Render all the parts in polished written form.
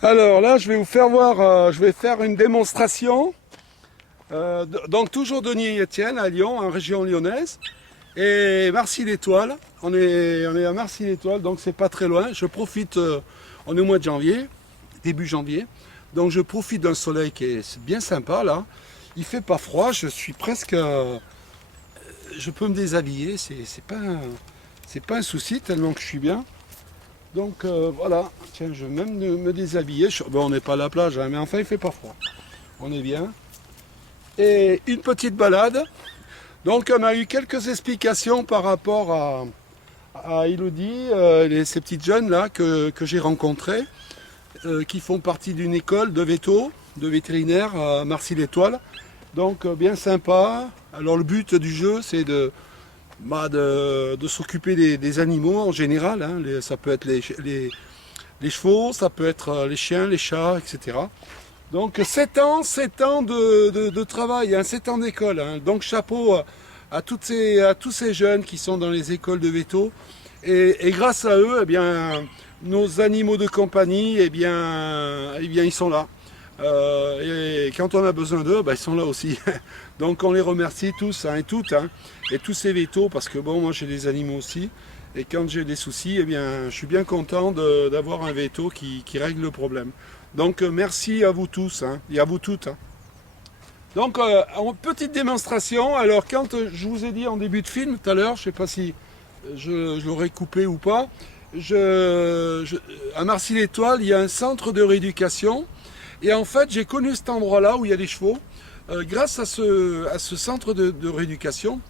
Alors là, je vais vous faire voir, je vais faire une démonstration. Donc toujours Denis Etienne à Lyon, en région lyonnaise, et Marcy-l'Étoile. On est à Marcy-l'Étoile, donc c'est pas très loin. Je profite, on est au mois de janvier, début janvier, donc je profite d'un soleil qui est bien sympa là. Il fait pas froid, je suis presque, je peux me déshabiller, c'est pas un souci tellement que je suis bien. Donc voilà, tiens, je vais même me déshabiller. Bon, on n'est pas à la plage, hein, mais enfin il fait pas froid. On est bien. Et une petite balade. Donc on a eu quelques explications par rapport à Elodie, ces petites jeunes là que j'ai rencontrées, qui font partie d'une école de veto, de vétérinaire à Marcy-l'Étoile. Donc bien sympa. Alors le but du jeu c'est de s'occuper des animaux en général, hein. Ça peut être les chevaux, ça peut être les chiens, les chats, etc. Donc 7 ans de travail, hein, 7 ans d'école, hein. Donc chapeau à tous ces jeunes qui sont dans les écoles de veto. Et grâce à eux, eh bien, nos animaux de compagnie, eh bien, ils sont là. Et quand on a besoin d'eux, ben, ils sont là aussi. Donc on les remercie tous, hein, et toutes, hein, et tous ces vétos, parce que bon, moi j'ai des animaux aussi. Et quand j'ai des soucis, eh bien, je suis bien content d'avoir un veto qui règle le problème. Donc merci à vous tous, hein, et à vous toutes, hein. Donc en petite démonstration, alors quand je vous ai dit en début de film tout à l'heure, je ne sais pas si je l'aurais coupé ou pas, à Marcy-l'Étoile, il y a un centre de rééducation. Et en fait, j'ai connu cet endroit-là où il y a des chevaux, grâce à ce centre de rééducation.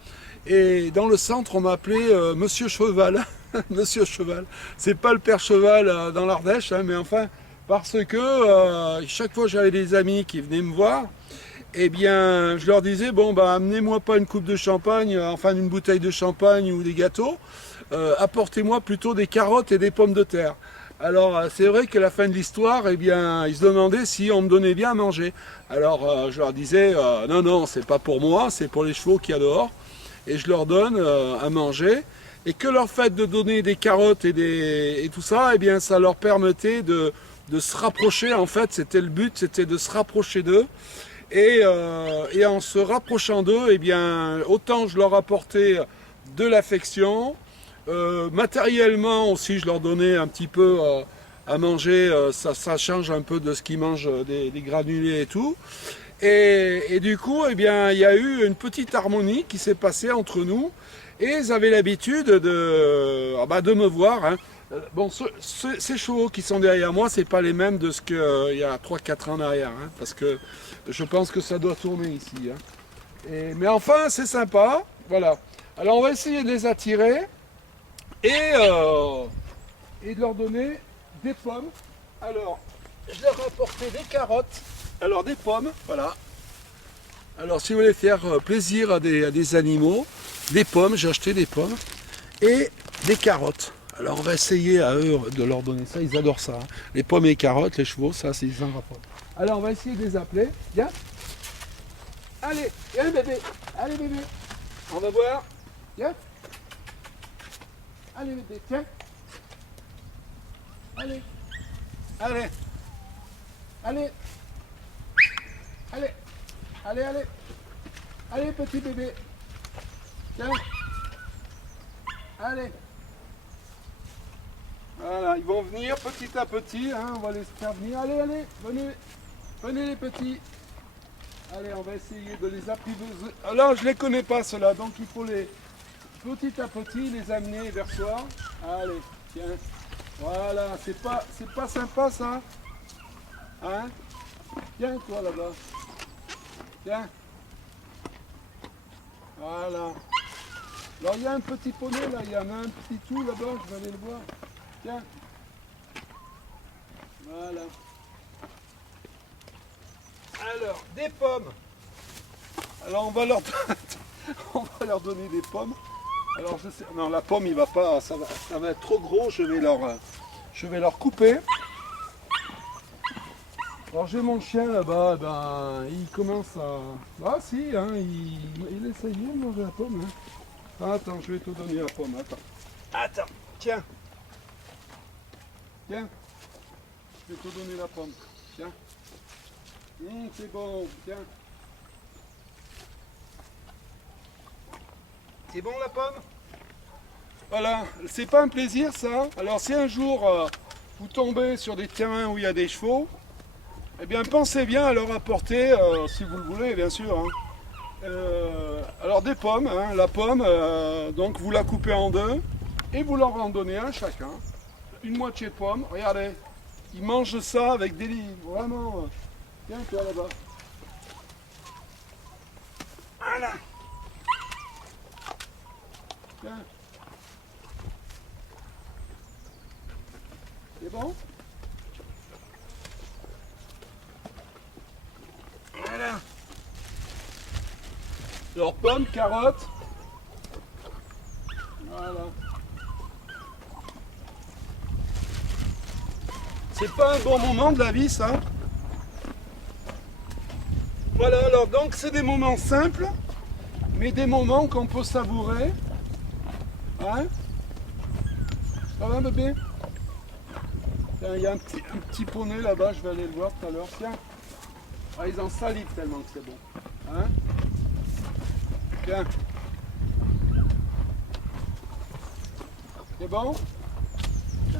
Et dans le centre, on m'a appelé Monsieur Cheval. Monsieur Cheval. C'est pas le père Cheval dans l'Ardèche, hein, mais enfin, parce que chaque fois que j'avais des amis qui venaient me voir, eh bien, je leur disais, bon, bah, amenez-moi pas une coupe de champagne, enfin une bouteille de champagne ou des gâteaux, apportez-moi plutôt des carottes et des pommes de terre. Alors, c'est vrai qu'à la fin de l'histoire, eh bien, ils se demandaient si on me donnait bien à manger. Alors, je leur disais, non, non, c'est pas pour moi, c'est pour les chevaux qu'il y a dehors. Et je leur donne à manger. Et que leur fait de donner des carottes et tout ça, eh bien, ça leur permettait de se rapprocher. En fait, c'était le but, c'était de se rapprocher d'eux. Et en se rapprochant d'eux, eh bien, autant je leur apportais de l'affection, matériellement aussi, je leur donnais un petit peu à manger, ça change un peu de ce qu'ils mangent, des granulés et tout. Et du coup, eh bien, il y a eu une petite harmonie qui s'est passée entre nous. Et ils avaient l'habitude de me voir, hein. Bon, ces chevaux qui sont derrière moi, c'est pas les mêmes de ce qu'il y a 3 4 ans en arrière, hein, parce que je pense que ça doit tourner ici, hein. Mais enfin, c'est sympa. Voilà. Alors, on va essayer de les attirer et, euh, et de leur donner des pommes. Alors, je leur ai apporté des carottes. Alors, des pommes, voilà. Alors, si vous voulez faire plaisir à des animaux, des pommes, j'ai acheté des pommes et des carottes. Alors, on va essayer à eux de leur donner ça. Ils adorent ça, hein. Les pommes et les carottes, les chevaux, ça, c'est ils en rapportent. Alors, on va essayer de les appeler. Viens. Allez, viens, bébé. Allez, bébé. On va voir. Viens. Allez, bébé, tiens. Allez. Allez. Allez. Allez. Allez, allez. Allez, petit bébé. Tiens. Allez. Voilà, ils vont venir petit à petit, hein, on va les faire venir. Allez, allez, venez. Venez les petits. Allez, on va essayer de les apprivoiser. Alors, je ne les connais pas ceux-là, donc il faut les petit à petit les amener vers soi. Allez, tiens. Voilà, c'est pas sympa ça. Hein? Tiens, toi là-bas. Tiens. Voilà. Alors il y a un petit poney là, il y en a un petit tout là-bas, je vais aller le voir. Tiens. Voilà. Alors, des pommes. Alors on va leur donner des pommes. Alors je sais, non, la pomme il va pas, ça va être trop gros, je vais leur couper. Alors j'ai mon chien là-bas, ben, il commence à... Ah si, hein, il essaye bien de manger la pomme, hein. Attends, je vais te donner la pomme, attends. Attends, tiens. Tiens. Je vais te donner la pomme. Tiens. C'est bon, tiens. C'est bon la pomme? Voilà, c'est pas un plaisir ça. Alors si un jour vous tombez sur des terrains où il y a des chevaux, eh bien pensez bien à leur apporter, si vous le voulez bien sûr, hein. Alors des pommes, hein, la pomme, donc vous la coupez en deux et vous leur en donnez un chacun. Une moitié de pomme, regardez, ils mangent ça avec des livres, vraiment. Tiens toi là-bas. Voilà. Tiens. C'est bon? Voilà. Alors pommes, carottes. Voilà. C'est pas un bon moment de la vie ça. Voilà, alors donc c'est des moments simples, mais des moments qu'on peut savourer. Hein? Ça va bébé? Tiens, il y a un petit poney là-bas, je vais aller le voir tout à l'heure. Tiens. Ah, ils en salivent tellement que c'est bon. Hein? Tiens. C'est bon? Tiens.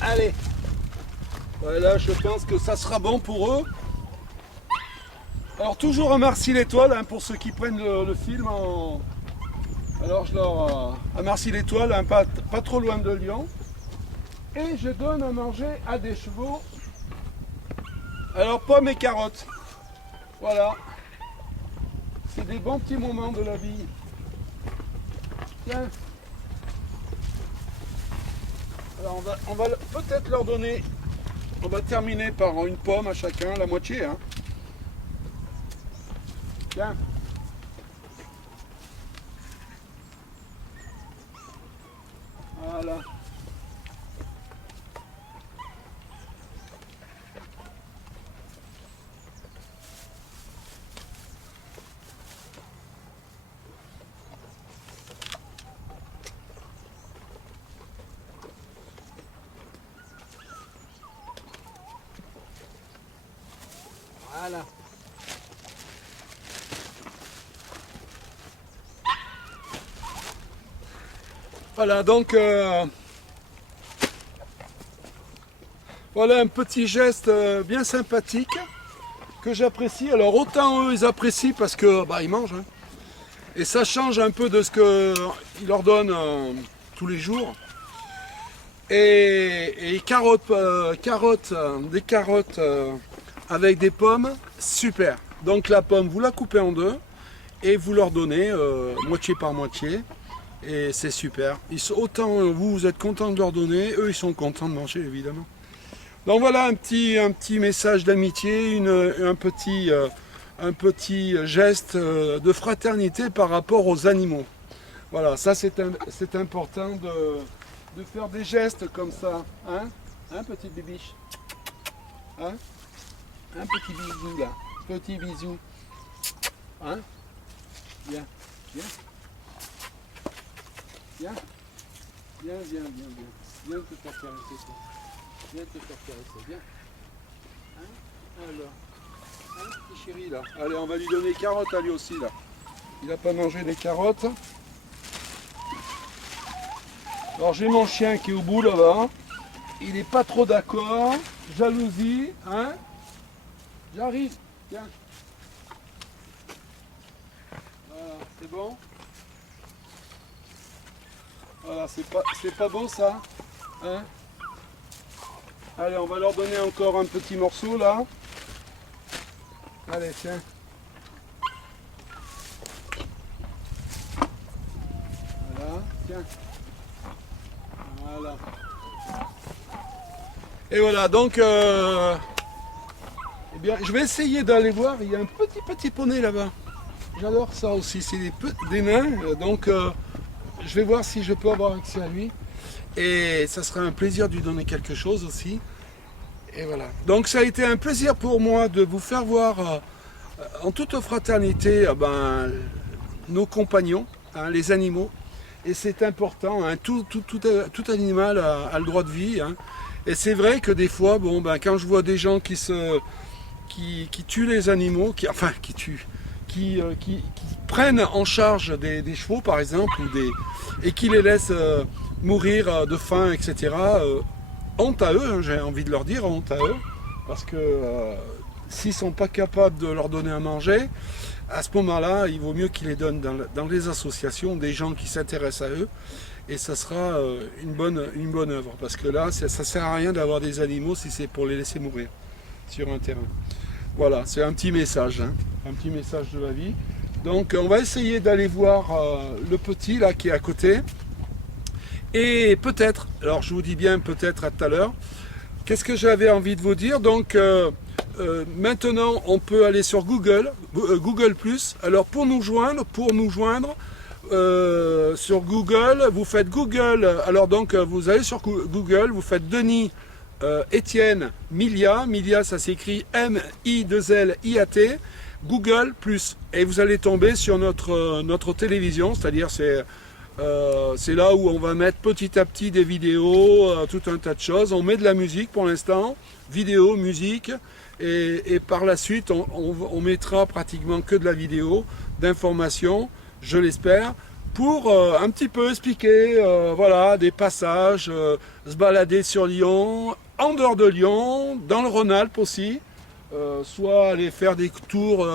Allez. Voilà, je pense que ça sera bon pour eux. Alors toujours un Marcy l'étoile, hein, pour ceux qui prennent le film en... Alors je leur... à Marcy l'étoile, hein, pas trop loin de Lyon. Et je donne à manger à des chevaux. Alors pommes et carottes. Voilà. C'est des bons petits moments de la vie. Tiens. Alors on va peut-être leur donner... On va terminer par une pomme à chacun, la moitié. Hein. Tiens. Voilà. Voilà. Voilà, donc voilà un petit geste bien sympathique que j'apprécie. Alors autant eux ils apprécient parce que bah, ils mangent, hein, et ça change un peu de ce qu'ils leur donnent tous les jours. Et carottes, des carottes avec des pommes, super. Donc la pomme, vous la coupez en deux et vous leur donnez moitié par moitié. Et c'est super. Autant vous êtes content de leur donner, eux ils sont contents de manger évidemment. Donc voilà un petit message d'amitié, un petit geste de fraternité par rapport aux animaux. Voilà, ça c'est important de faire des gestes comme ça. Hein, petit bibiche. Hein? Un petit bisou là. Petit bisou. Hein? Viens, viens. Viens. Viens. Viens te faire caresser toi. Viens te faire caresser. Viens. Hein? Alors. Hein, petit chéri là. Allez, on va lui donner des carottes à lui aussi là. Il n'a pas mangé des carottes. Alors j'ai mon chien qui est au bout là-bas. Il n'est pas trop d'accord. Jalousie. Hein? J'arrive. Tiens. Voilà, c'est bon. Voilà, c'est pas beau ça. Hein? Allez, on va leur donner encore un petit morceau là. Allez, tiens. Voilà, tiens. Voilà. Et voilà, donc eh bien, je vais essayer d'aller voir. Il y a un petit poney là-bas. J'adore ça aussi. C'est des nains. Donc je vais voir si je peux avoir accès à lui. Et ça sera un plaisir de lui donner quelque chose aussi. Et voilà. Donc ça a été un plaisir pour moi de vous faire voir en toute fraternité nos compagnons, hein, les animaux. et c'est important, hein. Tout animal a le droit de vie, hein. Et c'est vrai que des fois, bon, ben, quand je vois des gens qui tuent les animaux, qui prennent en charge des chevaux par exemple, et qui les laissent mourir de faim, etc., honte à eux, hein, j'ai envie de leur dire, honte à eux, parce que s'ils ne sont pas capables de leur donner à manger, à ce moment-là, il vaut mieux qu'ils les donnent dans les associations, des gens qui s'intéressent à eux, et ça sera une bonne œuvre, parce que là, ça ne sert à rien d'avoir des animaux si c'est pour les laisser mourir sur un terrain. Voilà, c'est un petit message, hein, un petit message de la vie. Donc on va essayer d'aller voir le petit là qui est à côté. Et peut-être, alors je vous dis bien peut-être à tout à l'heure, qu'est-ce que j'avais envie de vous dire? Donc maintenant on peut aller sur Google, Google+. Alors pour nous joindre sur Google, vous faites Google, alors donc vous allez sur Google, vous faites Denis Étienne Milia, Milia ça s'écrit M-I-2-L-I-A-T, Google+, et vous allez tomber sur notre télévision, c'est-à-dire c'est là où on va mettre petit à petit des vidéos, tout un tas de choses. On met de la musique pour l'instant, vidéo, musique, et par la suite on mettra pratiquement que de la vidéo, d'informations, je l'espère, pour un petit peu expliquer voilà, des passages, se balader sur Lyon, en dehors de Lyon, dans le Rhône-Alpes aussi, soit aller faire des tours,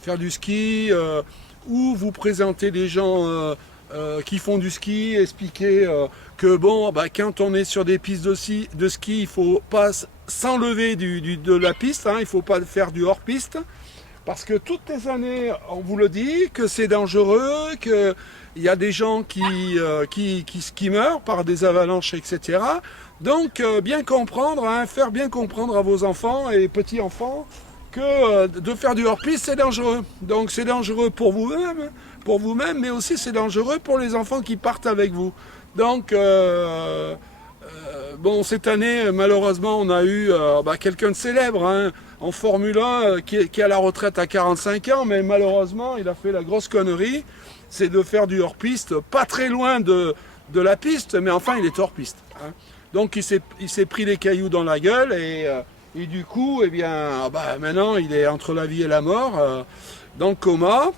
faire du ski, ou vous présenter des gens qui font du ski, expliquer que bon, bah, quand on est sur des pistes de ski, il ne faut pas s'enlever de la piste, hein, il ne faut pas faire du hors-piste, parce que toutes les années, on vous le dit, que c'est dangereux, qu'il y a des gens qui meurent par des avalanches, etc. Donc, bien comprendre, hein, faire bien comprendre à vos enfants et petits-enfants que de faire du hors-piste, c'est dangereux. Donc, c'est dangereux pour vous-même, mais aussi c'est dangereux pour les enfants qui partent avec vous. Donc, bon, cette année, malheureusement, on a eu quelqu'un de célèbre, hein, en Formule 1 qui est à la retraite à 45 ans, mais malheureusement, il a fait la grosse connerie, c'est de faire du hors-piste, pas très loin de la piste, mais enfin, il est hors-piste, hein. Donc, il s'est pris les cailloux dans la gueule, et du coup, eh bien, maintenant, il est entre la vie et la mort, dans le coma.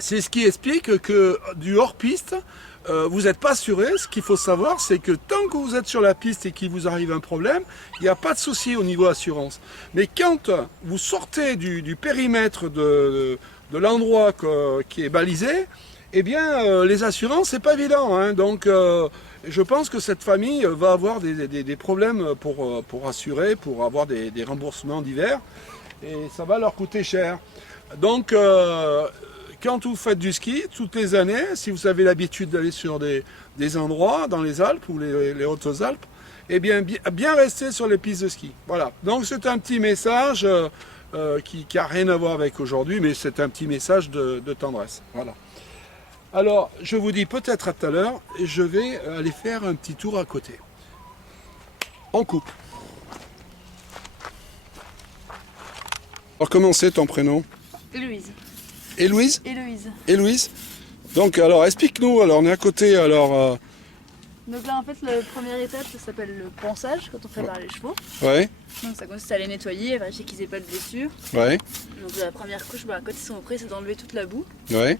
C'est ce qui explique que du hors-piste, vous n'êtes pas assuré. Ce qu'il faut savoir, c'est que tant que vous êtes sur la piste et qu'il vous arrive un problème, il n'y a pas de souci au niveau assurance. Mais quand vous sortez du périmètre de l'endroit qui est balisé, eh bien, les assurances, c'est pas évident, hein. Donc, je pense que cette famille va avoir des problèmes pour assurer, pour avoir des remboursements divers, et ça va leur coûter cher. Donc, quand vous faites du ski, toutes les années, si vous avez l'habitude d'aller sur des endroits dans les Alpes ou les Hautes-Alpes, eh bien rester sur les pistes de ski. Voilà. Donc c'est un petit message qui n'a rien à voir avec aujourd'hui, mais c'est un petit message de tendresse. Voilà. Alors, je vous dis peut-être à tout à l'heure, et je vais aller faire un petit tour à côté. En coupe. Alors, comment c'est ton prénom? Héloïse. Héloïse? Héloïse. Héloïse. Donc, alors, explique-nous, alors, on est à côté, alors... Donc là, en fait, la première étape, ça s'appelle le pansage, quand on prépare les chevaux. Ouais, Donc ça consiste à les nettoyer, à vérifier qu'ils n'aient pas de blessures. ouais, Donc la première couche, quand ils sont prêts, c'est d'enlever toute la boue. ouais.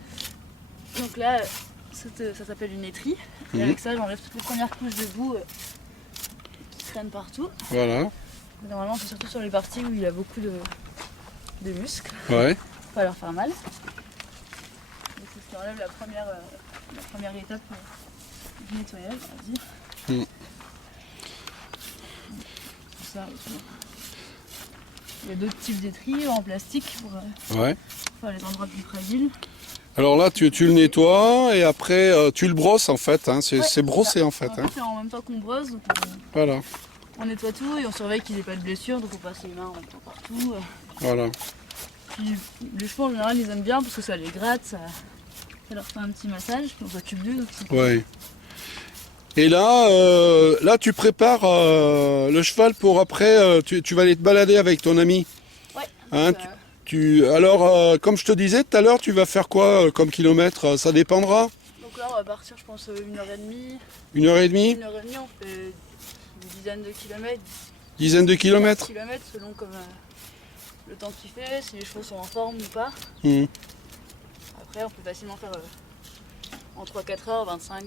Donc là, ça s'appelle une étrie. Et avec ça, j'enlève toutes les premières couches de boue qui traînent partout. Voilà, Et normalement, c'est surtout sur les parties où il y a beaucoup de muscles, ouais. pour pas leur faire mal. Et c'est ce qui enlève la première étape du nettoyage, on va dire. Ça, il y a d'autres types d'étris en plastique pour Ouais. faire les endroits plus fragiles. Alors là, tu le nettoies et après tu le brosses en fait. Hein. C'est Ouais, brossé ça. en fait. Hein. C'est en même temps qu'on brosse, donc Voilà, on nettoie tout et on surveille qu'ils n'aient pas de blessures, donc on passe les mains en même temps partout. voilà. Puis les chevaux en général ils aiment bien parce que ça les gratte, ça leur fait un petit massage, puis on s'occupe d'eux. Donc Ouais. Et là, tu prépares le cheval pour après, tu vas aller te balader avec ton ami. ouais. Hein, Ça- alors, comme je te disais tout à l'heure, tu vas faire quoi comme kilomètre? Ça dépendra. Donc Donc là, on va partir, je pense, 1h30. 1h30? 1h30, on fait une dizaine de kilomètres. Dizaine de kilomètres? Kilomètres selon comme le temps qu'il fait, si les chevaux sont en forme ou pas. Mhm. Après, on peut facilement faire en 3-4 heures 25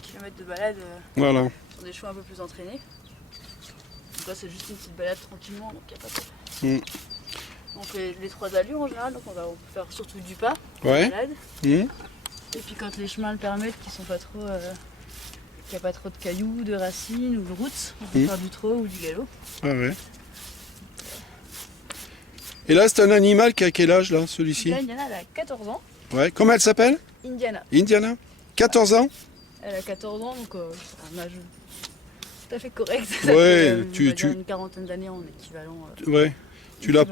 km de balade Voilà. sur des chevaux un peu plus entraînés. Donc là, c'est juste une petite balade tranquillement, donc il n'y a pas de... Mhm. On fait les 3 allures en général, donc on peut faire surtout du pas, Ouais. balade. Mhm. Et puis quand les chemins le permettent, qu'il n'y a pas trop de cailloux, de racines ou de routes, on peut faire du trot ou du galop. Ah ouais. Et là, c'est un animal qui a quel âge, là, celui-ci? Là, Indiana, elle a 14 ans. Ouais. Comment elle s'appelle? Indiana, Indiana? 14 ans? elle a 14 ans, donc c'est un âge tout à fait correct. Ouais, On va dire une quarantaine d'années en équivalent. Ouais. Tu la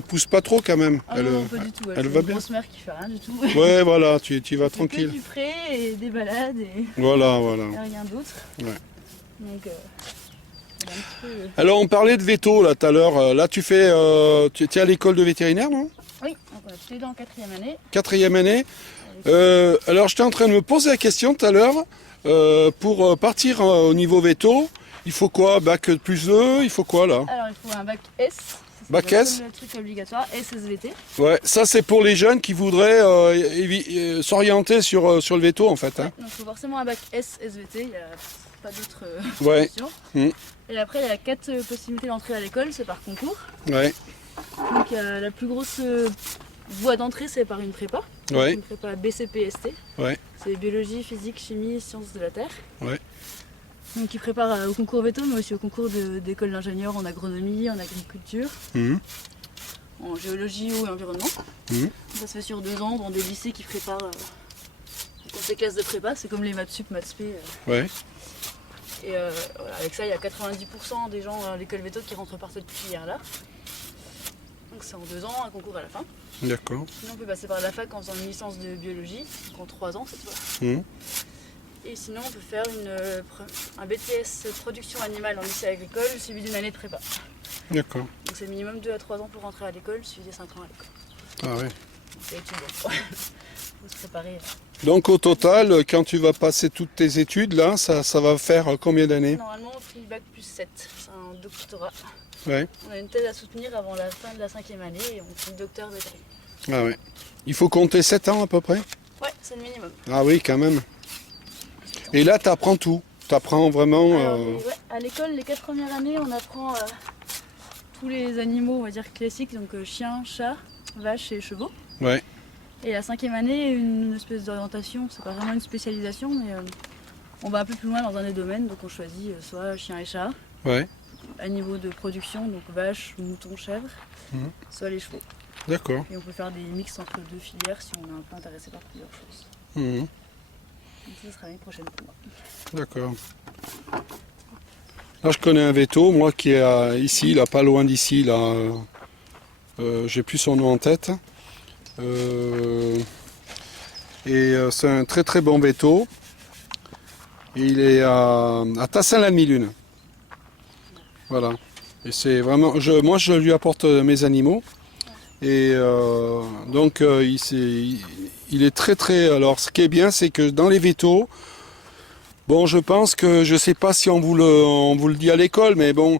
pousses pas trop quand même. Ah non, pas du tout. elle c'est va une bien. grosse mère qui fait rien du tout. Ouais, voilà, tu vas Que tranquille. du pré et des balades et Voilà, voilà. rien d'autre. Ouais. Donc, elle est un petit peu... Alors, on parlait de veto là tout à l'heure. Là, tu es à l'école de vétérinaire, non? Oui, donc on a tous les deux en 4e année. 4e année. Alors, j'étais en train de me poser la question tout à l'heure. Pour partir au niveau veto, il faut quoi? Bac plus 2, il faut quoi là? Alors, il faut un bac S. Ça, Bac c'est S. le truc obligatoire, SSVT. Ouais, ça c'est pour les jeunes qui voudraient s'orienter sur le veto en fait. Hein. Donc, il faut forcément un bac SSVT, il n'y a pas d'autre Ouais. option. Mm. Et après, il y a 4 possibilités d'entrée à l'école, c'est par concours. Ouais. Donc, la plus grosse voie d'entrée, c'est par une prépa. Ouais. Une prépa BCPST. Ouais. C'est biologie, physique, chimie, sciences de la terre. Ouais. Donc, qui prépare au concours veto, mais aussi au concours d'école d'ingénieurs en agronomie, en agriculture, Mhm. en géologie ou environnement. Mhm. Ça se fait sur 2 ans dans des lycées qui préparent dans ces classes de prépa. C'est comme les maths sup, maths spé. Ouais. Et voilà, avec ça, il y a 90% des gens à l'école veto qui rentrent par cette filière-là. Donc c'est en 2 ans, un concours à la fin. D'accord. Sinon, on peut passer par la fac en faisant une licence de biologie, donc en 3 ans cette fois. Mhm. Et sinon, on peut faire un BTS production animale en lycée agricole suivi d'une année de prépa. D'accord. Donc c'est minimum 2 à 3 ans pour rentrer à l'école, suivi des 5 ans à l'école. Ah ouais. Donc c'est étudiant. Faut se préparer. Donc au total, quand tu vas passer toutes tes études là, ça va faire combien d'années? Normalement, on fait le bac plus 7. C'est un doctorat. Ouais. On a une thèse à soutenir avant la fin de la 5e année et on fait le docteur vétérinaire. Ah ouais. Il faut compter 7 ans à peu près? Ouais, c'est le minimum. Ah oui, quand même. Et là, tu apprends tout. Tu apprends vraiment... Alors, à l'école, les 4 premières années, on apprend tous les animaux, on va dire classiques, donc chiens, chats, vaches et chevaux. Ouais. Et la 5e année, une espèce d'orientation, c'est pas vraiment une spécialisation, mais on va un peu plus loin dans un des domaines, donc on choisit soit chien et chat, Ouais. à niveau de production, donc vaches, moutons, chèvres, Mhm. soit les chevaux. D'accord. Et on peut faire des mix entre 2 filières si on est un peu intéressé par plusieurs choses. Mhm. Donc ça sera l'année prochaine pour moi. D'accord. Là, je connais un veto, moi, qui est ici, là, pas loin d'ici, là. J'ai plus son nom en tête. C'est un très très bon veto. Et il est à Tassin-la-Demi-Lune. Voilà. Et c'est vraiment. Moi, je lui apporte mes animaux. Et donc, il est très très. Alors, ce qui est bien, c'est que dans les vétos, bon, je pense que je sais pas si on vous le dit à l'école, mais bon,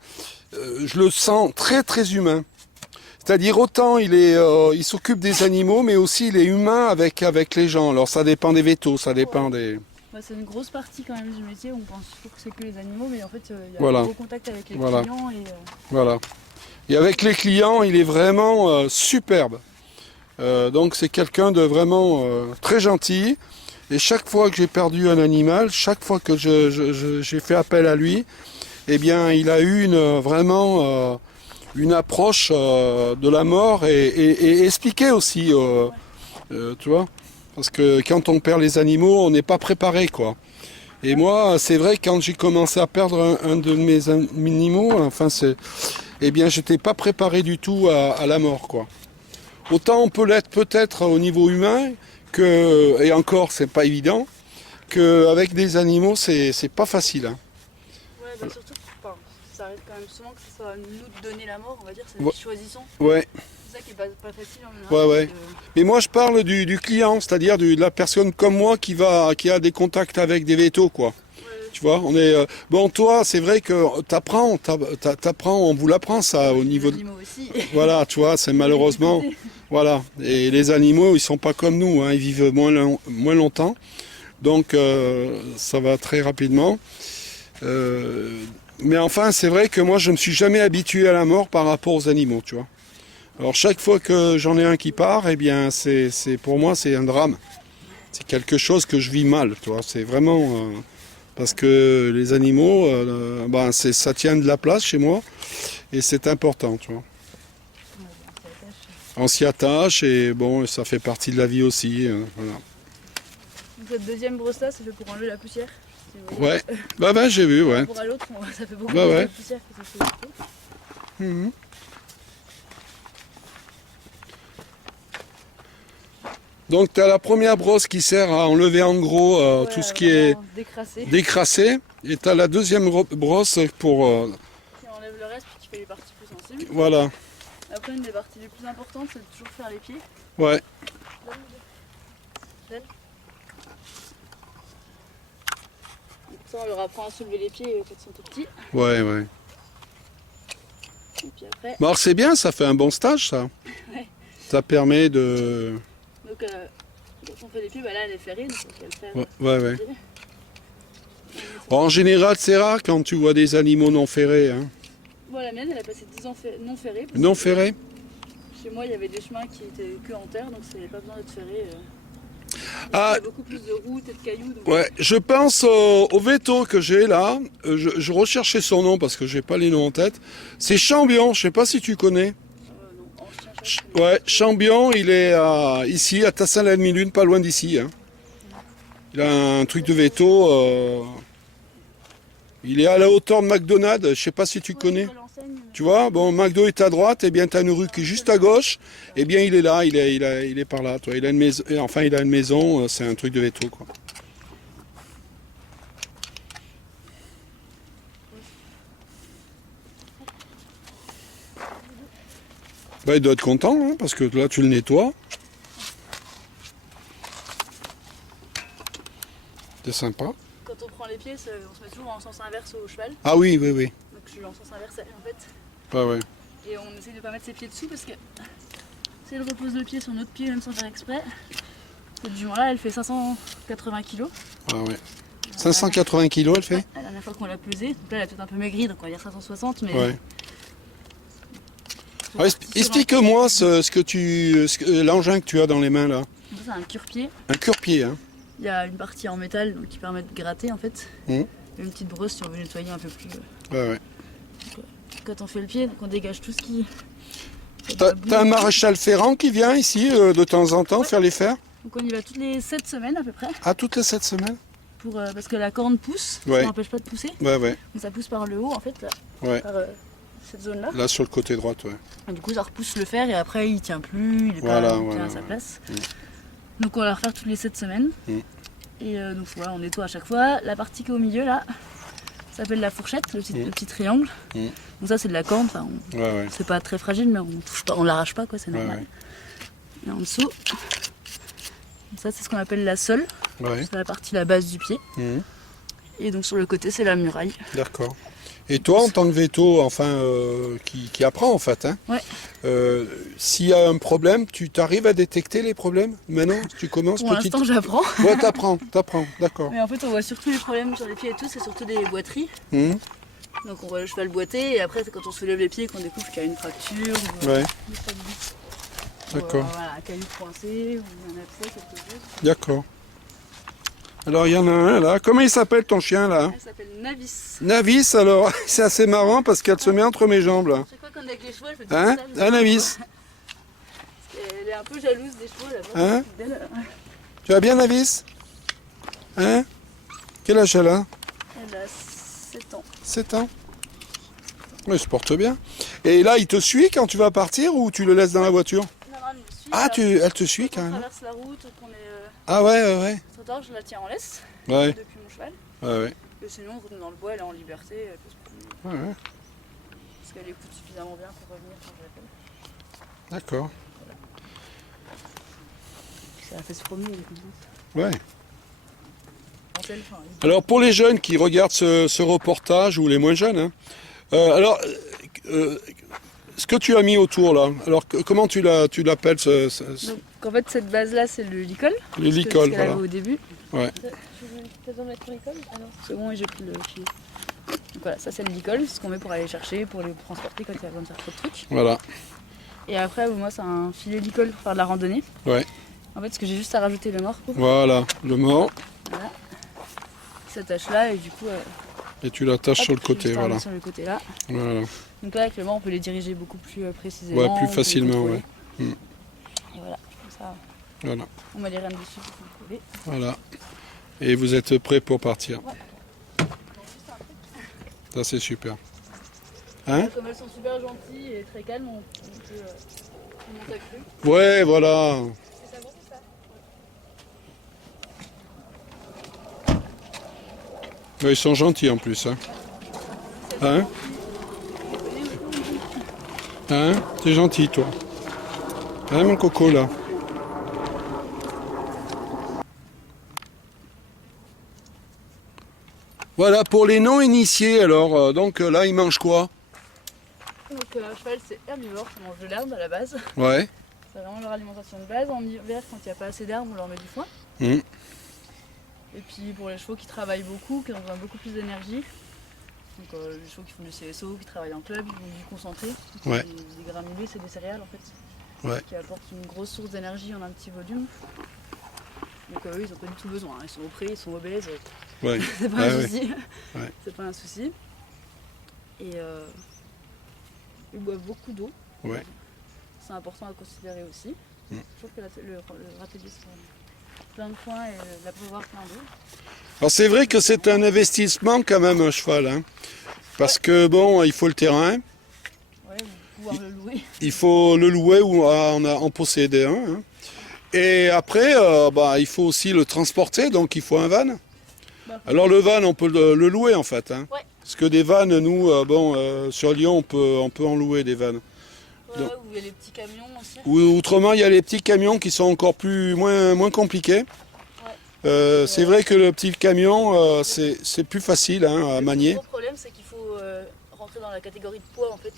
je le sens très très humain. C'est-à-dire autant il s'occupe des animaux, mais aussi il est humain avec les gens. Alors ça dépend des vétos, ça dépend des. Bah, c'est une grosse partie quand même du métier, on pense toujours que c'est que les animaux, mais en fait il y a Voilà. un gros contact avec les Voilà. clients. Et, Voilà. Et avec les clients, il est vraiment superbe. Donc c'est quelqu'un de vraiment très gentil. Et chaque fois que j'ai perdu un animal, chaque fois que j'ai fait appel à lui, eh bien il a eu vraiment une approche de la mort et expliqué aussi, tu vois. Parce que quand on perd les animaux, on n'est pas préparé, quoi. Et moi, c'est vrai, quand j'ai commencé à perdre un de mes animaux, eh bien, j'étais pas préparé du tout à la mort, quoi. Autant on peut l'être peut-être au niveau humain, et encore, c'est pas évident, qu'avec des animaux, c'est pas facile. Hein. Ouais, bah, surtout, ça arrive quand même souvent que ce soit à nous de donner la mort, on va dire, c'est Ouais. nous qui choisissons. Ouais, c'est ça qui est pas facile en général. Ouais, ouais. Mais moi je parle du client, c'est-à-dire de la personne comme moi qui a des contacts avec des vétos, quoi. Tu vois, on est bon. Toi, c'est vrai que t'apprends, on vous l'apprend ça au niveau. Les animaux aussi. Voilà, tu vois, c'est malheureusement. Voilà. Et les animaux, ils sont pas comme nous, hein, ils vivent moins longtemps, donc ça va très rapidement. Mais enfin, c'est vrai que moi, je me suis jamais habitué à la mort par rapport aux animaux, tu vois. Alors chaque fois que j'en ai un qui part, eh bien, c'est pour moi, c'est un drame. C'est quelque chose que je vis mal, tu vois. C'est vraiment parce que les animaux, ça tient de la place chez moi et c'est important, tu vois. On s'y attache et bon, ça fait partie de la vie aussi. Voilà. Donc cette deuxième brosse là, c'est fait pour enlever la poussière. Si vous voyez. Ouais, bah j'ai vu, ouais. Pour à l'autre, ça fait beaucoup Bah plus ouais. de poussière que ça fait l'autre. Mhm. Donc tu as la première brosse qui sert à enlever en gros tout ce qui est décrassé. décrassé et tu as la deuxième brosse pour Qui enlève le reste puis qui fait les parties plus sensibles. voilà. Après, une des parties les plus importantes, c'est de toujours faire les pieds. Ouais. Donc ça, on leur apprend à soulever les pieds quand ils sont tout petits. Ouais. Et puis après, Bon, alors c'est bien, ça fait un bon stage ça. Ouais. Ça permet de donc, quand on fait les pieds, bah là, elle est ferrée, donc on va le faire. ouais. Bon, en général, c'est rare quand tu vois des animaux non ferrés, hein. Bon, la mienne, elle a passé 10 ans non ferrée. parce Non que ferrés? Chez moi, il y avait des chemins qui étaient que en terre, donc ça n'avait pas besoin d'être ferré. Ah. Il y a beaucoup plus de routes et de cailloux. Donc... Ouais, je pense au veto que j'ai là. Je recherchais son nom parce que j'ai pas les noms en tête. C'est Chambion, je sais pas si tu connais. Non, ancien Ouais, Chambion, il est ici à Tassin-la-Demi-Lune, pas loin d'ici, hein. Il a un truc de veto. Il est à la hauteur de McDonald's, je sais pas si tu connais. Tu vois, bon, McDo est à droite, et bien tu as une rue qui est juste à gauche, et bien il est là, il est par là. Toi. Il a une maison, enfin il a une maison, c'est un truc de veto, quoi. Bah, il doit être content, hein, parce que là tu le nettoies. C'est sympa. Quand on prend les pieds, on se met toujours en sens inverse au cheval. Ah oui. Donc je suis en sens inverse en fait. Bah ouais. Et on essaye de pas mettre ses pieds dessous parce que si elle repose le pied sur notre pied, même sans faire exprès, cette jument-là, elle fait 580 kg. Ah ouais. 580 kilos elle fait? La dernière fois qu'on l'a pesée, donc là elle a peut-être un peu maigri, donc on va dire 560, mais... Ouais. Alors, explique-moi l'engin que tu as dans les mains là. C'est un cure-pied. Un cure-pied, hein. Il y a une partie en métal donc, qui permet de gratter en fait. Mmh. Et une petite brosse si on veut nettoyer un peu plus. Ouais. Quand on fait le pied, donc on dégage tout ce qui... T'as un maréchal Ferrand qui vient ici de temps en temps faire les fers? Donc on y va toutes les 7 semaines à peu près. Ah, toutes les 7 semaines? Parce que la corne pousse, Ouais. ça n'empêche pas de pousser. Ouais. Donc ça pousse par le haut en fait, là, Ouais. par cette zone-là. Là sur le côté droit, ouais. Et du coup ça repousse le fer et après il tient plus, il est Voilà, pas bien voilà, à sa place. Mm. Donc on va la refaire toutes les 7 semaines. Mm. Et donc voilà, on nettoie à chaque fois. La partie qui est au milieu là, ça s'appelle la fourchette, le petit triangle. Mm. Donc ça c'est de la corne, Ouais. c'est pas très fragile mais on touche pas, on l'arrache pas quoi, c'est normal. Ouais. Et en dessous, ça c'est ce qu'on appelle la sole, Ouais. c'est la partie la base du pied. Mmh. Et donc sur le côté c'est la muraille. D'accord. Et toi, en tant que veto, enfin, qui apprend en fait, hein, Ouais. s'il y a un problème, tu t'arrives à détecter les problèmes? Maintenant, tu commences Pour petit. l'instant j'apprends. Ouais, t'apprends, d'accord. Mais en fait on voit surtout les problèmes sur les pieds et tout, c'est surtout des boiteries. Mmh. Donc on voit le cheval boiter et après c'est quand on soulève les pieds qu'on découvre qu'il y a une fracture ou, Ouais. ou, D'accord. voilà, un caillou coincé ou un abcès, quelque chose. D'accord. Alors il y en a un là. Comment il s'appelle ton chien là? Elle s'appelle Navis. Navis, alors c'est assez marrant parce qu'elle se met entre mes jambes là. Chaque fois qu'on est avec les chevaux, elle fait Hein? tout ça. Un Navis. Elle est un peu jalouse des chevaux là-bas. Hein? Tu vas bien Navis? Hein? Quel âge elle a? Elle a 7 ans. 7 ans. Il se porte bien. Et là, il te suit quand tu vas partir ou tu le laisses dans la voiture? Non, elle me suit. Ah, là. elle te suit Quand on carrément. traverse la route, qu'on est Ah ouais. trop tard, je la tiens en laisse Ouais, depuis mon cheval. ouais. Et sinon, on retourne dans le bois, elle est en liberté. Elle peut se promener. Ouais. Parce qu'elle écoute suffisamment bien pour revenir quand je l'appelle. D'accord. Ça a fait se promener. Ouais. Alors pour les jeunes qui regardent ce reportage, ou les moins jeunes, hein, ce que tu as mis autour là, alors comment tu l'appelles Donc en fait cette base là c'est le licol. Le licol, voilà. Au début. Ouais. Tu as besoin de mettre le licol? Ah non, c'est bon, j'ai plus le filet. Donc voilà, ça c'est le licol, c'est ce qu'on met pour aller chercher, pour les transporter quand il y a besoin de faire trop de trucs. Voilà. Et après moi c'est un filet licol pour faire de la randonnée. Ouais. En fait ce que j'ai juste à rajouter le mort. Voilà, le mort. Voilà. Il s'attache là et du coup... Et tu l'attaches sur le côté, voilà. Sur le côté là. Voilà. Donc là, actuellement, on peut les diriger beaucoup plus précisément. Ouais, plus facilement, ouais. Et voilà, comme ça, Voilà. on met les rênes dessus pour contrôler. Voilà. Et vous êtes prêts pour partir. Ouais. Ça, c'est super. Hein? Comme elles sont super gentilles et très calmes, on peut monter à cru. Ouais, voilà. C'est ça, bon, c'est ça. Ouais, ils sont gentils en plus. Hein? Hein? Hein? T'es gentil, toi. Hein, mon coco, là? Voilà, pour les non-initiés, alors, donc là, ils mangent quoi? Donc un cheval, c'est herbivore, ça mange de l'herbe à la base. Ouais. C'est vraiment leur alimentation de base. En hiver, quand il n'y a pas assez d'herbe, on leur met du foin. Mmh. Et puis pour les chevaux qui travaillent beaucoup, qui ont besoin beaucoup plus d'énergie, donc les chevaux qui font du CSO, qui travaillent en club, ils vont du concentré. Ouais. Des granulés, c'est des céréales en fait, Ouais. qui apportent une grosse source d'énergie en un petit volume. Donc eux, ils n'ont pas du tout besoin, hein. Ils sont près, ils sont obèses, Ouais. c'est pas Ah, un ouais. souci. Ouais. C'est pas un souci. Et ils boivent beaucoup d'eau. Ouais. C'est important à considérer aussi. Mm. Je trouve que le râtelier, c'est plein de foin et l'abreuvoir plein d'eau. Alors c'est vrai que c'est un investissement quand même, un cheval, hein, parce que bon, il faut le terrain, Ouais, ou pouvoir le louer. il faut le louer ou en posséder un, hein. Et après, il faut aussi le transporter, donc il faut un van. Bah, Alors le van, on peut le louer en fait, hein. Ouais. Parce que des vannes, nous, sur Lyon, on peut en louer des vannes. Ouais, Donc- ou il y a les petits camions aussi. Ou autrement, il y a les petits camions qui sont encore moins compliqués. C'est vrai que le petit camion, c'est plus facile, hein, à manier. Le gros problème, c'est qu'il faut rentrer dans la catégorie de poids en fait,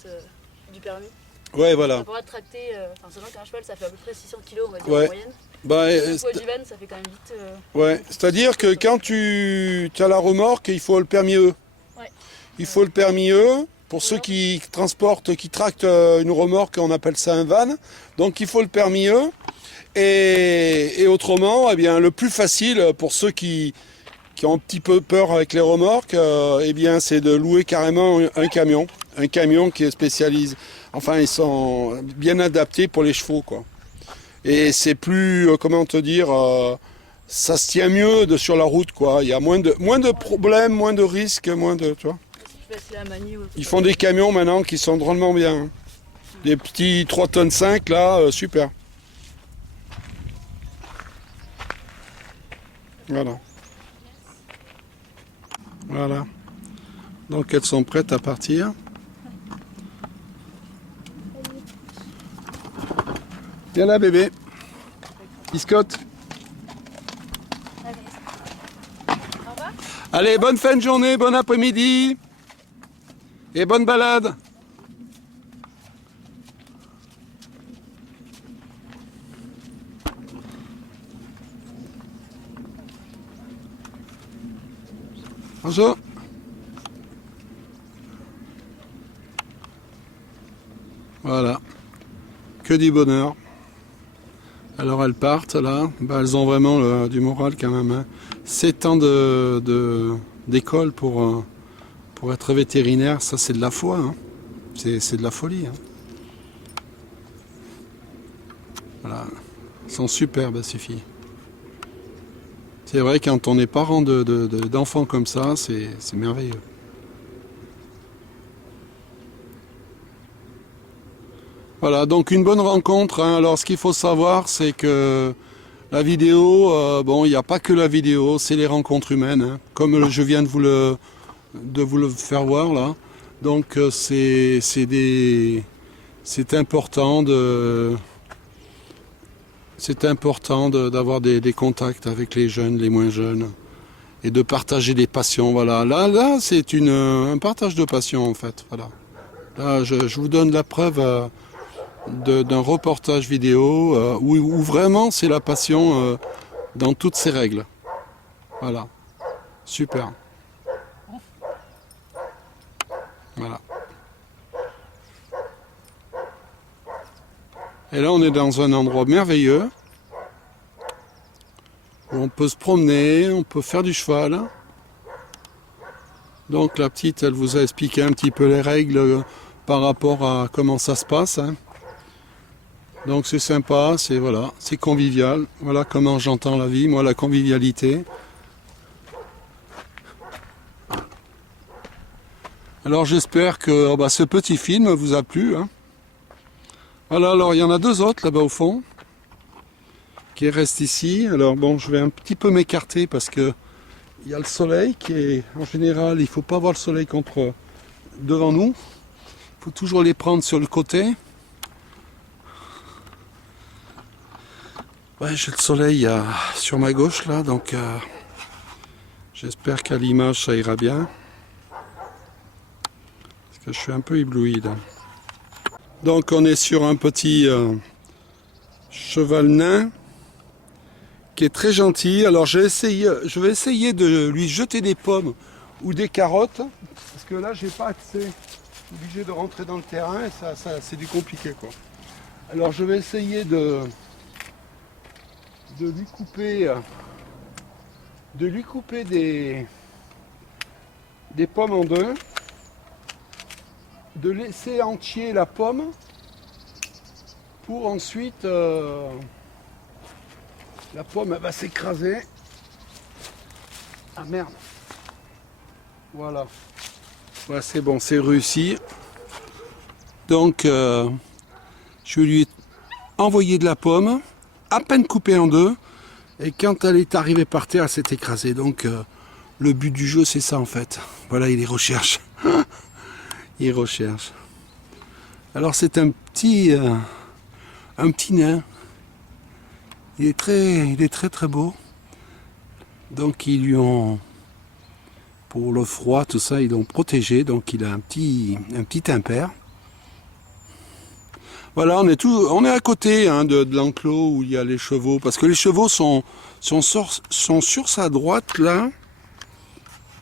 du permis. Ouais, On voilà. n'a pas le droit de tracter, c'est vrai qu'un cheval ça fait à peu près 600 kg on va dire Ouais. en moyenne. Bah, Le poids du van ça fait quand même vite. ouais, c'est-à-dire que quand tu as la remorque, il faut le permis E. Ouais. Il faut le permis E. Pour ceux qui transportent, qui tractent une remorque, on appelle ça un van. Donc il faut le permis E. Et autrement, eh bien, le plus facile pour ceux qui ont un petit peu peur avec les remorques, eh bien, c'est de louer carrément un camion. Un camion qui est spécialisé. Enfin, ils sont bien adaptés pour les chevaux, quoi. Et c'est plus, comment te dire, ça se tient mieux sur la route, quoi. Il y a moins de problèmes, moins de risques, moins de, tu vois. C'est plus facile à manier. Ouais. Ils font des camions maintenant qui sont drôlement bien, hein. Des petits 3 tonnes 5 là, super. Voilà. Voilà. Donc elles sont prêtes à partir. Viens là bébé. Biscotte. Allez, bonne fin de journée, bon après-midi. Et bonne balade. Bonjour. Voilà. Que du bonheur. Alors elles partent là. Bah, elles ont vraiment du moral quand même, hein. 7 ans d'école pour être vétérinaire, ça c'est de la foi, hein. C'est de la folie, hein. Voilà. Elles sont superbes ces filles. C'est vrai, quand on est parent d'enfants comme ça, c'est merveilleux. Voilà, donc une bonne rencontre, hein. Alors ce qu'il faut savoir, c'est que la vidéo, bon, il n'y a pas que la vidéo, c'est les rencontres humaines, hein, comme je viens de vous le faire voir là. Donc c'est des c'est important d'avoir des contacts avec les jeunes, les moins jeunes, et de partager des passions. Voilà, là, c'est un partage de passion en fait. Voilà. Là, je vous donne la preuve d'un reportage vidéo où vraiment c'est la passion dans toutes ses règles. Voilà, super. Voilà. Et là, on est dans un endroit merveilleux où on peut se promener, on peut faire du cheval. Donc la petite, elle vous a expliqué un petit peu les règles par rapport à comment ça se passe. Hein. Donc c'est sympa, c'est convivial. Voilà comment j'entends la vie, moi, la convivialité. Alors j'espère que ce petit film vous a plu. Hein. Voilà, alors il y en a deux autres là-bas au fond qui restent ici. Alors bon, je vais un petit peu m'écarter parce que il y a le soleil qui est, en général, il ne faut pas avoir le soleil devant nous. Il faut toujours les prendre sur le côté. Ouais, j'ai le soleil sur ma gauche là, donc j'espère qu'à l'image ça ira bien. Parce que je suis un peu ébloui là. Donc on est sur un petit cheval nain qui est très gentil. Alors je vais essayer de lui jeter des pommes ou des carottes, parce que là j'ai pas accès. Je suis obligé de rentrer dans le terrain et ça c'est du compliqué quoi. Alors je vais essayer de lui couper des pommes en deux, de laisser entier la pomme pour ensuite la pomme elle va s'écraser. Ah merde. Voilà. Ouais, c'est bon, c'est réussi. Donc je lui ai envoyé de la pomme, à peine coupée en deux, et quand elle est arrivée par terre, elle s'est écrasée. Donc le but du jeu c'est ça en fait. Voilà, il les recherche. Il recherche. Alors c'est un petit nain. Il est très très beau. Donc ils lui ont, pour le froid, tout ça, ils l'ont protégé. Donc il a un petit impair. Voilà, on est à côté de l'enclos où il y a les chevaux, parce que les chevaux sont sur sa droite là.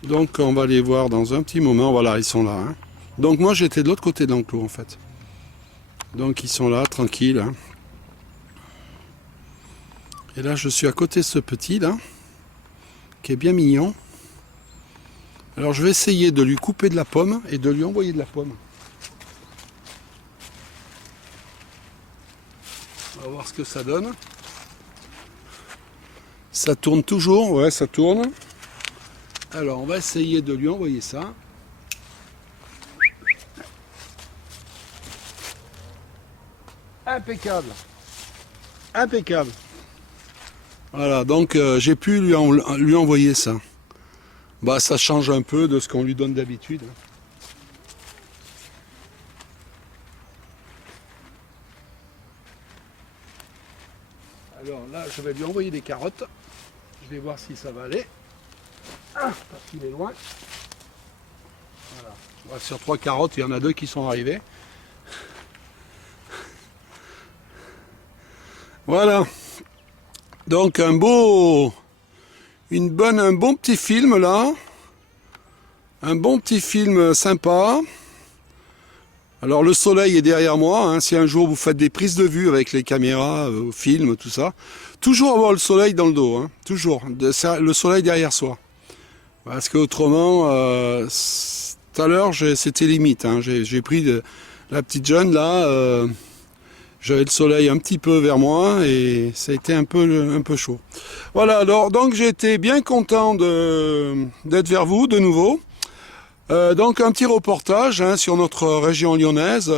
Donc on va les voir dans un petit moment. Voilà, ils sont là. Hein. Donc moi j'étais de l'autre côté de l'enclos en fait. Donc ils sont là, tranquilles. Hein. Et là je suis à côté de ce petit là, qui est bien mignon. Alors je vais essayer de lui couper de la pomme et de lui envoyer de la pomme. On va voir ce que ça donne. Ça tourne toujours, ouais ça tourne. Alors on va essayer de lui envoyer ça. Impeccable. Impeccable. Voilà, donc j'ai pu lui envoyer ça. Bah ça change un peu de ce qu'on lui donne d'habitude. Alors là, je vais lui envoyer des carottes. Je vais voir si ça va aller. Ah, parce qu'il est loin. Voilà. Ouais, sur 3 carottes, il y en a 2 qui sont arrivées. Voilà. Donc un bon petit film là. Un bon petit film sympa. Alors le soleil est derrière moi, hein. Si un jour vous faites des prises de vue avec les caméras, films, tout ça, toujours avoir le soleil dans le dos, hein. Toujours, le soleil derrière soi. Parce qu'autrement, tout à l'heure c'était limite, hein. J'ai pris la petite jeune là, j'avais le soleil un petit peu vers moi et ça a été un peu chaud. Voilà, alors donc j'ai été bien content d'être vers vous de nouveau. Donc un petit reportage hein, sur notre région lyonnaise.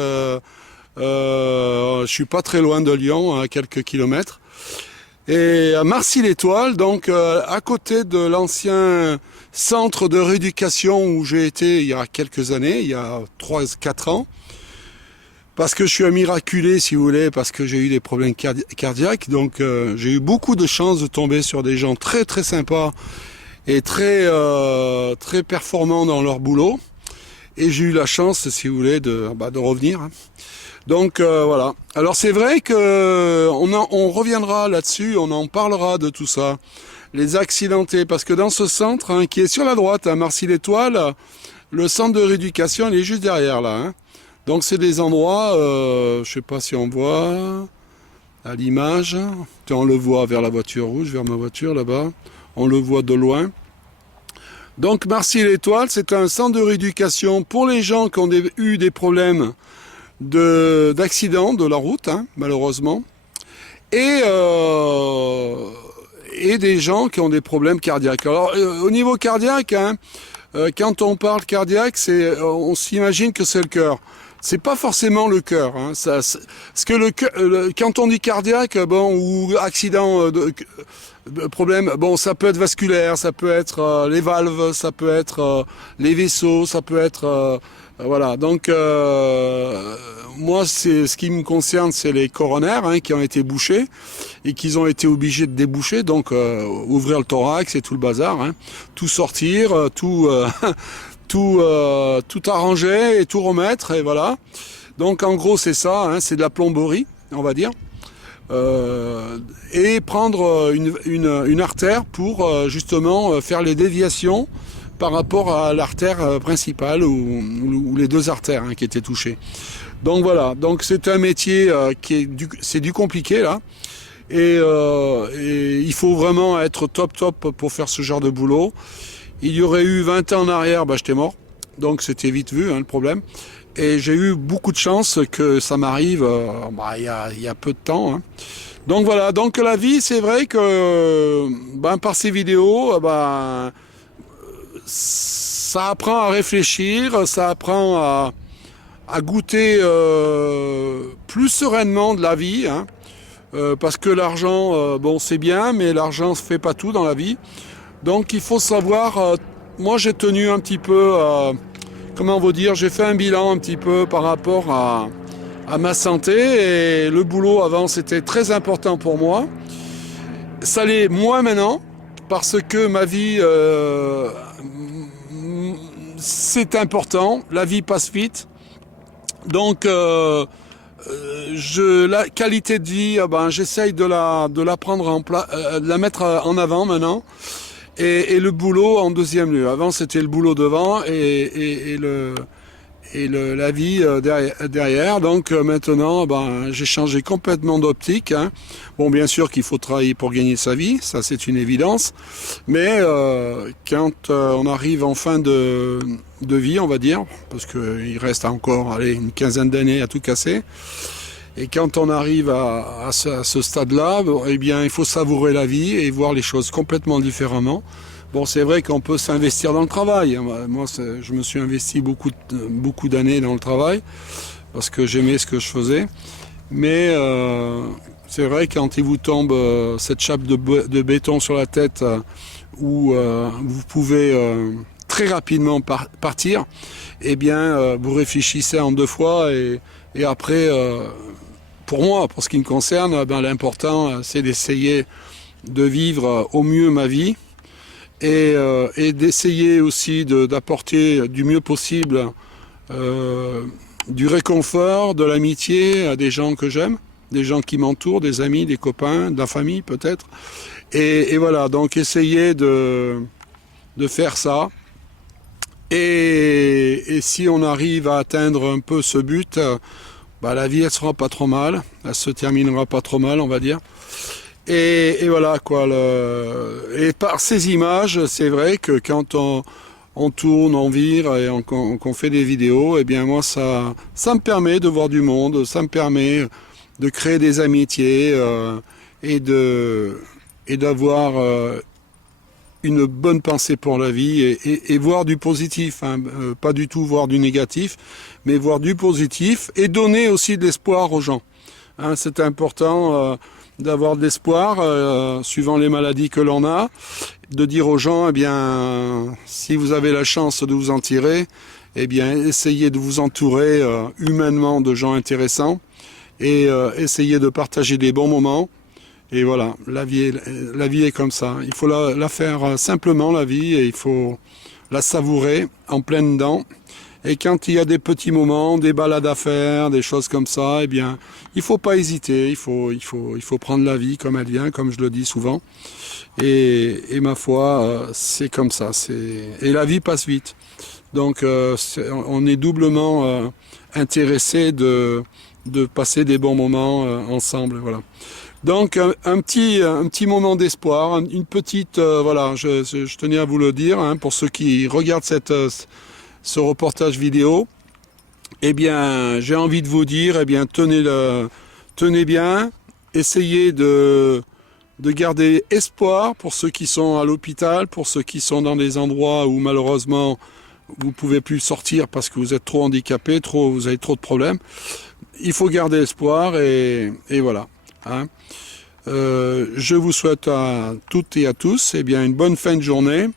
Je suis pas très loin de Lyon, à quelques kilomètres. Et à Marcy-l'Étoile, donc à côté de l'ancien centre de rééducation où j'ai été il y a quelques années, il y a 3-4 ans. parce que je suis un miraculé, si vous voulez, parce que j'ai eu des problèmes cardiaques. Donc j'ai eu beaucoup de chance de tomber sur des gens très très sympas et très performants dans leur boulot. Et j'ai eu la chance, si vous voulez, de revenir. Donc voilà. Alors c'est vrai que on reviendra là-dessus, on en parlera de tout ça. Les accidentés, parce que dans ce centre, hein, qui est sur la droite, à Marcy-l'Étoile, le centre de rééducation, il est juste derrière là. Hein. Donc c'est des endroits, je sais pas si on voit à l'image, on le voit vers la voiture rouge, vers ma voiture là-bas, on le voit de loin. Donc Marcy-l'Étoile, c'est un centre de rééducation pour les gens qui ont eu des problèmes d'accident de la route, hein, malheureusement, et des gens qui ont des problèmes cardiaques. Alors au niveau cardiaque, hein, quand on parle cardiaque, on s'imagine que c'est le cœur. C'est pas forcément le cœur. Hein, parce que quand on dit cardiaque, bon, ou accident, problème, bon, ça peut être vasculaire, ça peut être les valves, ça peut être les vaisseaux, ça peut être voilà. Donc moi, ce qui me concerne, c'est les coronaires, hein, qui ont été bouchés et qu'ils ont été obligés de déboucher, donc ouvrir le thorax et tout le bazar, hein, tout sortir, tout arranger et tout remettre, et voilà. Donc en gros c'est ça, hein, c'est de la plomberie, on va dire, et prendre une artère pour justement faire les déviations par rapport à l'artère principale ou les deux artères, hein, qui étaient touchées. Donc voilà, donc c'est un métier c'est du compliqué là, et il faut vraiment être top pour faire ce genre de boulot. Il y aurait eu 20 ans en arrière, j'étais mort. Donc c'était vite vu, hein, le problème. Et j'ai eu beaucoup de chance que ça m'arrive il y a peu de temps. Hein. Donc voilà, donc la vie, c'est vrai que par ces vidéos, ça apprend à réfléchir, ça apprend à goûter plus sereinement de la vie. Hein, parce que l'argent, c'est bien, mais l'argent ne fait pas tout dans la vie. Donc il faut savoir, moi j'ai tenu un petit peu, comment vous dire, j'ai fait un bilan un petit peu par rapport à ma santé, et le boulot avant c'était très important pour moi. Ça l'est moins maintenant, parce que ma vie, c'est important, la vie passe vite. Donc la qualité de vie, j'essaye de la prendre de la mettre en avant maintenant. Et le boulot en deuxième lieu. Avant, c'était le boulot devant et la vie derrière. Donc maintenant, j'ai changé complètement d'optique. Hein. Bon, bien sûr qu'il faut travailler pour gagner sa vie, ça c'est une évidence. Mais quand on arrive en fin de vie, on va dire, parce qu'il reste encore une quinzaine d'années à tout casser. Et quand on arrive à ce stade-là, eh bien, il faut savourer la vie et voir les choses complètement différemment. Bon, c'est vrai qu'on peut s'investir dans le travail. Moi, je me suis investi beaucoup d'années dans le travail parce que j'aimais ce que je faisais. Mais c'est vrai, quand il vous tombe cette chape de béton sur la tête où vous pouvez très rapidement partir, eh bien, vous réfléchissez en deux fois et après... Pour moi, pour ce qui me concerne, l'important, c'est d'essayer de vivre au mieux ma vie et d'essayer aussi d'apporter du mieux possible du réconfort, de l'amitié à des gens que j'aime, des gens qui m'entourent, des amis, des copains, de la famille peut-être. Et voilà, donc essayer de faire ça. Et si on arrive à atteindre un peu ce but... la vie, elle sera pas trop mal, elle se terminera pas trop mal, on va dire. Et voilà quoi. Et par ces images, c'est vrai que quand on tourne, on vire et qu'on fait des vidéos, eh bien moi ça me permet de voir du monde, ça me permet de créer des amitiés et d'avoir une bonne pensée pour la vie et voir du positif, hein, pas du tout voir du négatif, mais voir du positif et donner aussi de l'espoir aux gens. Hein, c'est important d'avoir de l'espoir, suivant les maladies que l'on a, de dire aux gens, eh bien, si vous avez la chance de vous en tirer, eh bien, essayez de vous entourer humainement de gens intéressants et essayez de partager des bons moments. Et voilà, la vie est comme ça. Il faut la faire simplement, la vie, et il faut la savourer en pleine dents. Et quand il y a des petits moments, des balades à faire, des choses comme ça, eh bien, il faut pas hésiter. Il faut prendre la vie comme elle vient, comme je le dis souvent. Et ma foi, c'est comme ça. Et la vie passe vite. Donc, on est doublement intéressé de passer des bons moments ensemble. Voilà. Donc un petit moment d'espoir, une petite voilà, je tenais à vous le dire hein, pour ceux qui regardent ce reportage vidéo. Eh bien, j'ai envie de vous dire, eh bien, tenez bien, essayez de garder espoir pour ceux qui sont à l'hôpital, pour ceux qui sont dans des endroits où malheureusement vous pouvez plus sortir parce que vous êtes trop handicapé, vous avez trop de problèmes. Il faut garder espoir et voilà. Hein. Je vous souhaite à toutes et à tous eh bien, une bonne fin de journée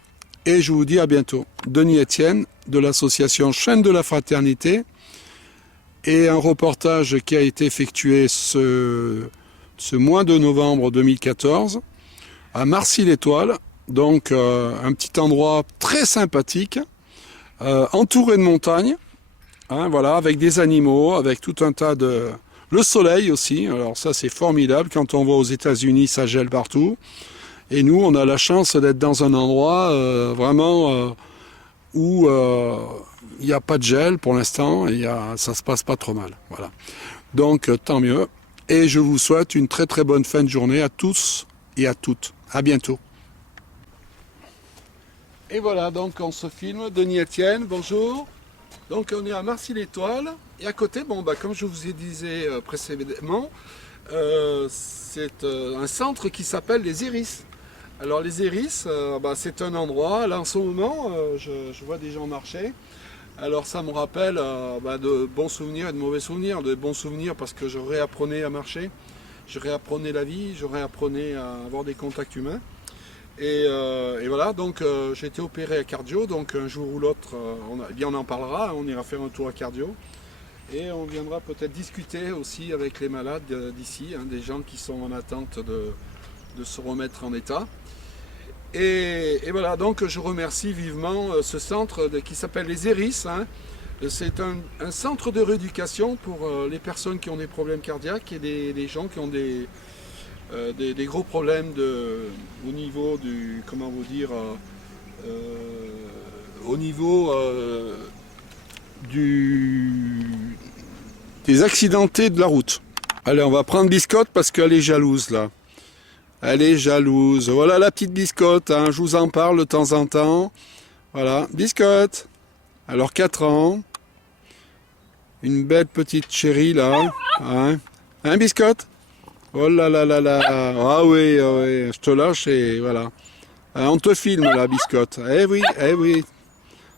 et je vous dis à bientôt. Denis Etienne de l'association Chaîne de la Fraternité et un reportage qui a été effectué ce mois de novembre 2014 à Marcy-l'Étoile, donc un petit endroit très sympathique, entouré de montagnes, hein, voilà, avec des animaux, avec tout un tas de... Le soleil aussi, alors ça c'est formidable, quand on va aux États-Unis ça gèle partout, et nous on a la chance d'être dans un endroit vraiment où il n'y a pas de gel pour l'instant, et ça se passe pas trop mal, voilà. Donc tant mieux, et je vous souhaite une très très bonne fin de journée à tous et à toutes, à bientôt. Et voilà, donc on se filme, Denis Etienne, bonjour. Donc on est à Marcy-l'Étoile et à côté, bon, bah, comme je vous ai disais précédemment, c'est un centre qui s'appelle les Iris. Alors les Iris, bah, c'est un endroit, là en ce moment, je vois des gens marcher. Alors ça me rappelle bah, de bons souvenirs et de mauvais souvenirs. De bons souvenirs parce que je réapprenais à marcher, je réapprenais la vie, je réapprenais à avoir des contacts humains. Et voilà, donc j'ai été opéré à cardio, donc un jour ou l'autre, on en parlera, on ira faire un tour à cardio. Et on viendra peut-être discuter aussi avec les malades d'ici, hein, des gens qui sont en attente de se remettre en état. Et voilà, donc je remercie vivement ce centre qui s'appelle les Iris. Hein. C'est un centre de rééducation pour les personnes qui ont des problèmes cardiaques et des gens qui ont des gros problèmes au niveau du, comment vous dire, au niveau des accidentés de la route. Allez, on va prendre Biscotte parce qu'elle est jalouse là. Elle est jalouse. Voilà la petite Biscotte, hein, je vous en parle de temps en temps. Voilà, Biscotte. Alors 4 ans. Une belle petite chérie là. Hein, Biscotte? Oh là là là là. Ah oui, je te lâche et voilà. On te filme là, Biscotte. Eh oui, eh oui.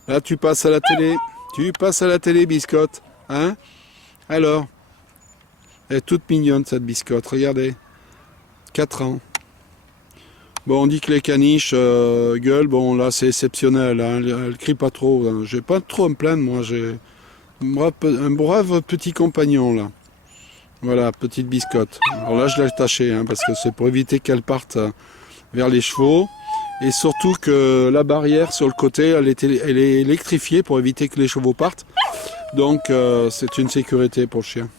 Là tu passes à la télé. Tu passes à la télé, Biscotte. Hein? Alors. Elle est toute mignonne cette Biscotte, regardez. 4 ans. Bon, on dit que les caniches gueulent, bon là c'est exceptionnel, hein. Elle crie pas trop, hein. J'ai pas trop à me plaindre, moi j'ai un brave petit compagnon là. Voilà, petite Biscotte. Alors là je l'ai attachée, hein, parce que c'est pour éviter qu'elle parte vers les chevaux. Et surtout que la barrière sur le côté, elle est électrifiée pour éviter que les chevaux partent. Donc c'est une sécurité pour le chien.